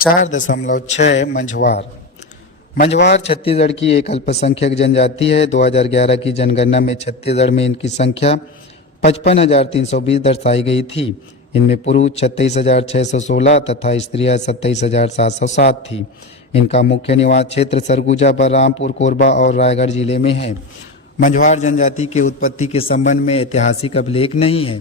4.6 मंझवार। मंझवार छत्तीसगढ़ की एक अल्पसंख्यक जनजाति है। 2011 की जनगणना में छत्तीसगढ़ में इनकी संख्या 55,320 दर्शाई गई थी। इनमें पुरुष 36,616 तथा स्त्रियां 27,707 थी। इनका मुख्य निवास क्षेत्र सरगुजा, बलरामपुर, कोरबा और रायगढ़ जिले में है। मंझवार जनजाति के उत्पत्ति के संबंध में ऐतिहासिक अभिलेख नहीं है।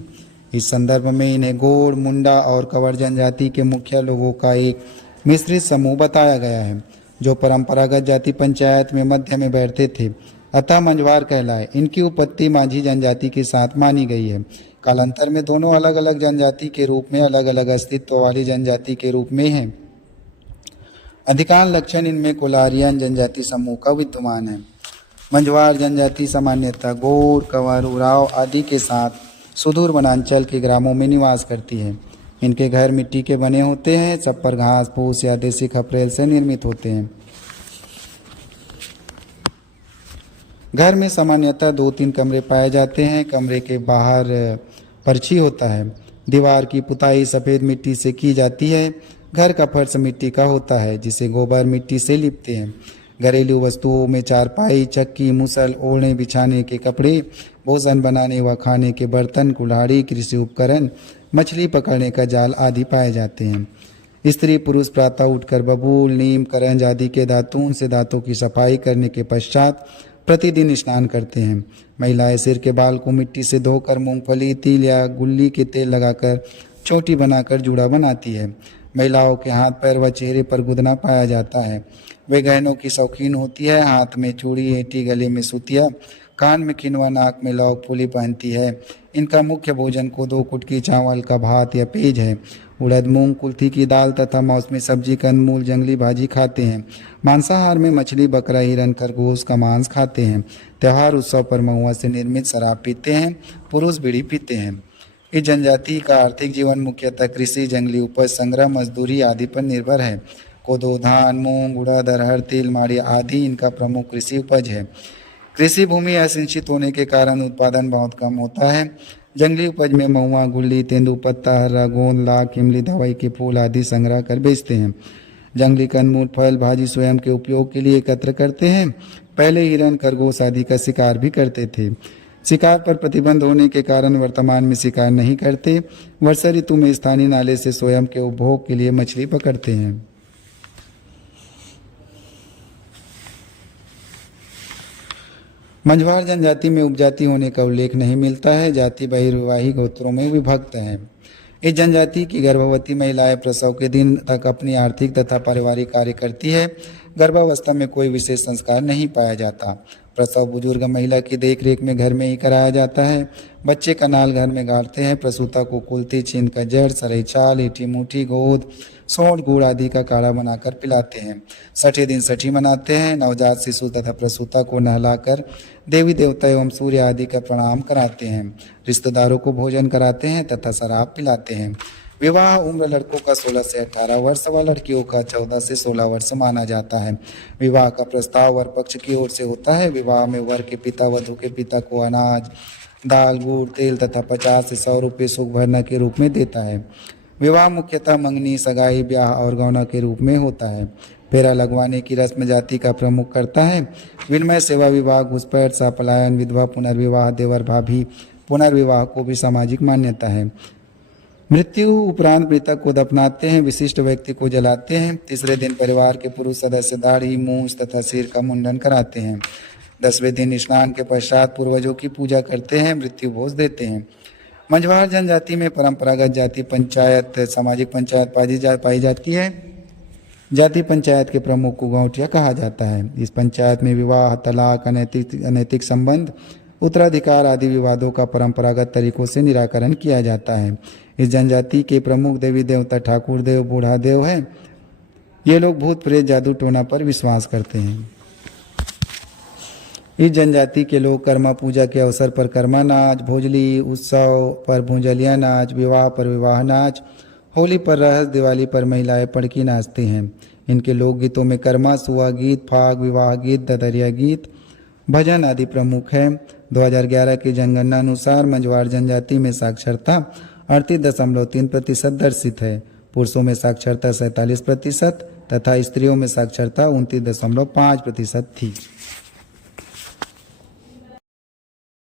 इस संदर्भ में इन्हें गोंड, मुंडा और कंवर जनजाति के मुख्य लोगों का एक मिश्रित समूह बताया गया है, जो परंपरागत जाति पंचायत में मध्य में बैठते थे, अतः मंझवार कहलाए। इनकी उत्पत्ति माझी जनजाति के साथ मानी गई है। कालांतर में दोनों अलग अलग जनजाति के रूप में अलग अलग अस्तित्व वाली जनजाति के रूप में हैं। अधिकांश लक्षण इनमें कोलारियन जनजाति समूह का विद्यमान है। मंझवार जनजाति सामान्यतः गोंड, कंवर, उरांव आदि के साथ सुदूर वनांचल के ग्रामों में निवास करती है। इनके घर मिट्टी के बने होते हैं, छप्पर घास फूस या देसी खपरेल से निर्मित होते हैं। घर में सामान्यतः 2-3 कमरे पाए जाते हैं। कमरे के बाहर पर्ची होता है। दीवार की पुताई सफ़ेद मिट्टी से की जाती है। घर का फर्श मिट्टी का होता है, जिसे गोबर मिट्टी से लिपते हैं। घरेलू वस्तुओं में चारपाई, चक्की, मुसल, ओढ़ने बिछाने के कपड़े, भोजन बनाने व खाने के बर्तन, कुल्हाड़ी, कृषि उपकरण, मछली पकड़ने का जाल आदि पाए जाते हैं। स्त्री पुरुष प्रातः उठकर बबूल, नीम, करंज आदि के दातून से दांतों की सफाई करने के पश्चात प्रतिदिन स्नान करते हैं। महिलाएं सिर के बाल को मिट्टी से धोकर मूंगफली, तिल या गुल्ली के तेल लगाकर चोटी बनाकर जूड़ा बनाती है। महिलाओं के हाथ, पैर व चेहरे पर गुदना पाया जाता है। वे गहनों की शौकीन होती है। हाथ में चूड़ी, एंटी, गले में सुतिया, कान में किनवा, नाक में लौक फूली पहनती है। इनका मुख्य भोजन कोदो, कुटकी, चावल का भात या पेज है। उड़द, मूंग, कुल्थी की दाल तथा मौसमी सब्जी, कंदमूल, जंगली भाजी खाते हैं। मांसाहार में मछली, बकरा, हिरन, खरगोश का मांस खाते हैं। त्यौहार उत्सव पर महुआ से निर्मित शराब पीते हैं। पुरुष बीड़ी पीते हैं। इस जनजाति का आर्थिक जीवन मुख्यतः कृषि, जंगली उपज संग्रह, मजदूरी आदि पर निर्भर है। कोदो, धान, मूंग, उड़द, अरहर, तिल, माड़ी आदि इनका प्रमुख कृषि उपज है। कृषि भूमि असिंचित होने के कारण उत्पादन बहुत कम होता है। जंगली उपज में महुआ, गुल्ली, तेंदुपत्ता, हर्रा, गोंद, लाख, इमली, दवाई के फूल आदि संग्रह कर बेचते हैं। जंगली कंदमूल, फल, भाजी स्वयं के उपयोग के लिए एकत्र करते हैं। पहले हिरन, खरगोश आदि का शिकार भी करते थे। शिकार पर प्रतिबंध होने के कारण वर्तमान में शिकार नहीं करते। वर्षा ऋतु में स्थानीय नाले से स्वयं के उपभोग के लिए मछली पकड़ते हैं। मंझवार जनजाति में उपजाति होने का उल्लेख नहीं मिलता है। जाति बहिर्विवाही गोत्रों में विभक्त है। इस जनजाति की गर्भवती महिलाएं प्रसव के दिन तक अपनी आर्थिक तथा पारिवारिक कार्य करती है। गर्भावस्था में कोई विशेष संस्कार नहीं पाया जाता। प्रसव बुजुर्ग महिला की देखरेख में घर में ही कराया जाता है। बच्चे का नाल घर में गाड़ते हैं। प्रसूता को कुल्थी, छींद का जड़, सरई चाल, ईठी मुठी, गोद, सौंठ, गुड़ आदि का काढ़ा बनाकर पिलाते हैं। 60 दिन छठी मनाते हैं। नवजात शिशु तथा प्रसूता को नहलाकर देवी देवता एवं सूर्य आदि का प्रणाम कराते हैं। रिश्तेदारों को भोजन कराते हैं तथा शराब पिलाते हैं। विवाह उम्र लड़कों का 16 से 18 वर्ष व लड़कियों का 14 से 16 वर्ष माना जाता है। विवाह का प्रस्ताव वर पक्ष की ओर से होता है। विवाह में वर के पिता वधू के पिता को अनाज, दाल, गुड़, तेल तथा 50 से 100 रुपये सुख भरना के रूप में देता है। विवाह मुख्यतः मंगनी, सगाई, ब्याह और गौना के रूप में होता है। फेरा लगवाने की रस्म जाति का प्रमुख करता है। विनिमय सेवा विवाह, घुसपैठ, सापलायन, विधवा पुनर्विवाह, देवर भाभी पुनर्विवाह को भी सामाजिक मान्यता है। मृत्यु उपरांत मृतक को दफनाते हैं। विशिष्ट व्यक्ति को जलाते हैं। तीसरे दिन परिवार के पुरुष सदस्य दाढ़ी, मूंछ तथा सिर का मुंडन कराते हैं। 10वें दिन स्नान के पश्चात पूर्वजों की पूजा करते हैं। मृत्यु भोज देते हैं। मंझवार जनजाति में परंपरागत जाति पंचायत, सामाजिक पंचायत पाई जाती है। जाति पंचायत के प्रमुख को गौटिया कहा जाता है। इस पंचायत में विवाह, तलाक, अनैतिक संबंध, उत्तराधिकार आदि विवादों का परंपरागत तरीकों से निराकरण किया जाता है। इस जनजाति के प्रमुख देवी देवता ठाकुर देव, बूढ़ा देव है। ये लोग भूत प्रेत, जादू टोना पर विश्वास करते हैं। इस जनजाति के लोग कर्मा पूजा के अवसर पर कर्मा नाच, भोजली उत्सव पर भूंजलिया नाच, विवाह पर विवाह नाच, होली पर रहस, दिवाली पर महिलाएं पड़की नाचते हैं। इनके लोकगीतों में कर्मा, सुआ गीत, फाग, विवाह गीत, ददरिया गीत, भजन आदि प्रमुख है। 2011 की जनगणना अनुसार मंझवार जनजाति में साक्षरता 38.3% दर्शित है। पुरुषों में साक्षरता 47% तथा स्त्रियों में साक्षरता 29.5% थी।